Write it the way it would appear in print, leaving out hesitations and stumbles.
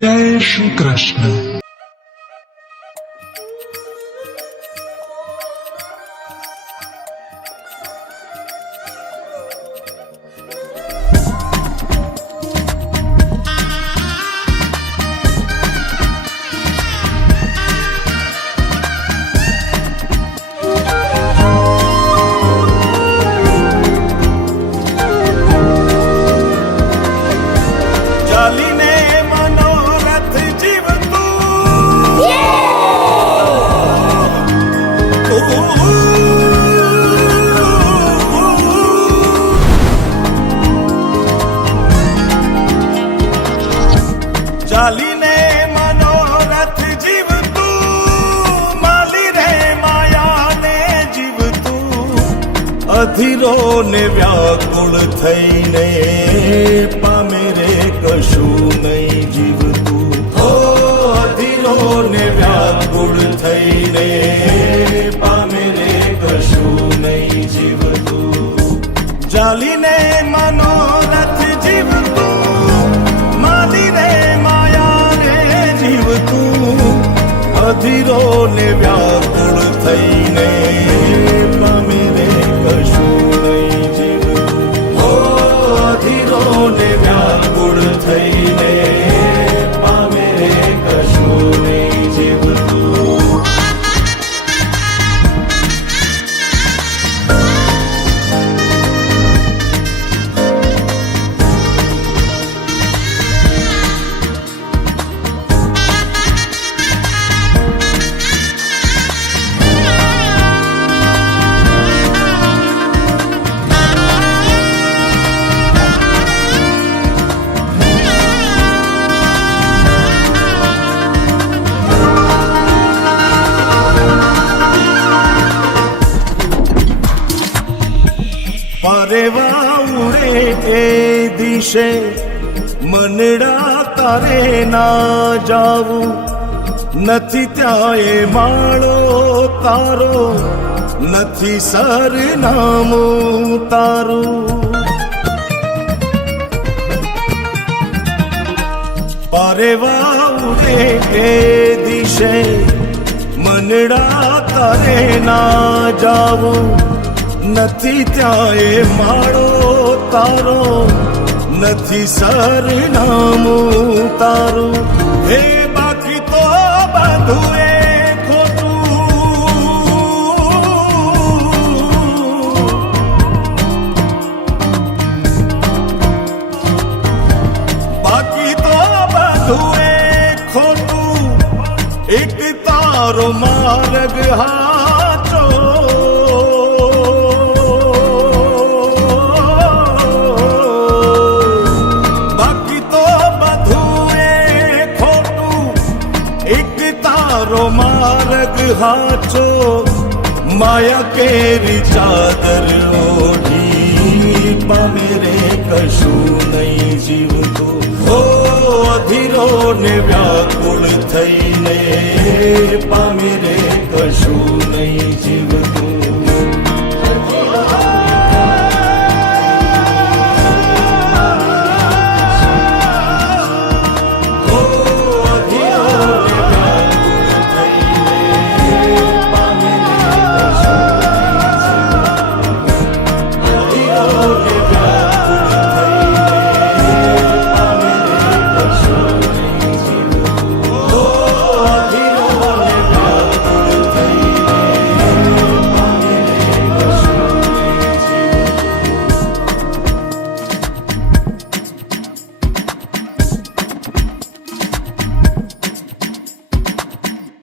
જય શ્રી કૃષ્ણ. ચાલીને મનોરથ જીવતું માલી રે માયાને જીવતું અધીરો ને વ્યાકુળ થઈને પામે રે કશું નહીં જીવતું. હો અધીરો ને વ્યાકુળ થઈને પામે રે કશું નહીં જીવતું. ચાલીને મનોરથ જીવતું માલી રે અધીરો ને વ્યાકુળ થઈને પામે રે કશું નહીં જીવતું. હો અધીરો ને વ્યાકુળ થઈને પામે રે કશું નહીં જીવતું. પરેવા ઉડે એ દિશે મનડા તારે ના જાવું નથી ત્યાં એ માળો તારો નથી સરનામું તારું. પરેવા ઉડે એ દિશે મનડા તારે ના જાવું નથી ત્યાં એ માળો તારો નથી સરનામું તારું. હે બાકી તો બધું એ ખોટું બાકી તો બધું એ ખોટું એક તારો માર્ગ હાચો. માર્ગ હાચો માયા કેરી ચાદર ઓઢી પામે રે કશું નહીં જીવતું. હો અધીરો ને વ્યાકુળ થઈને પામે રે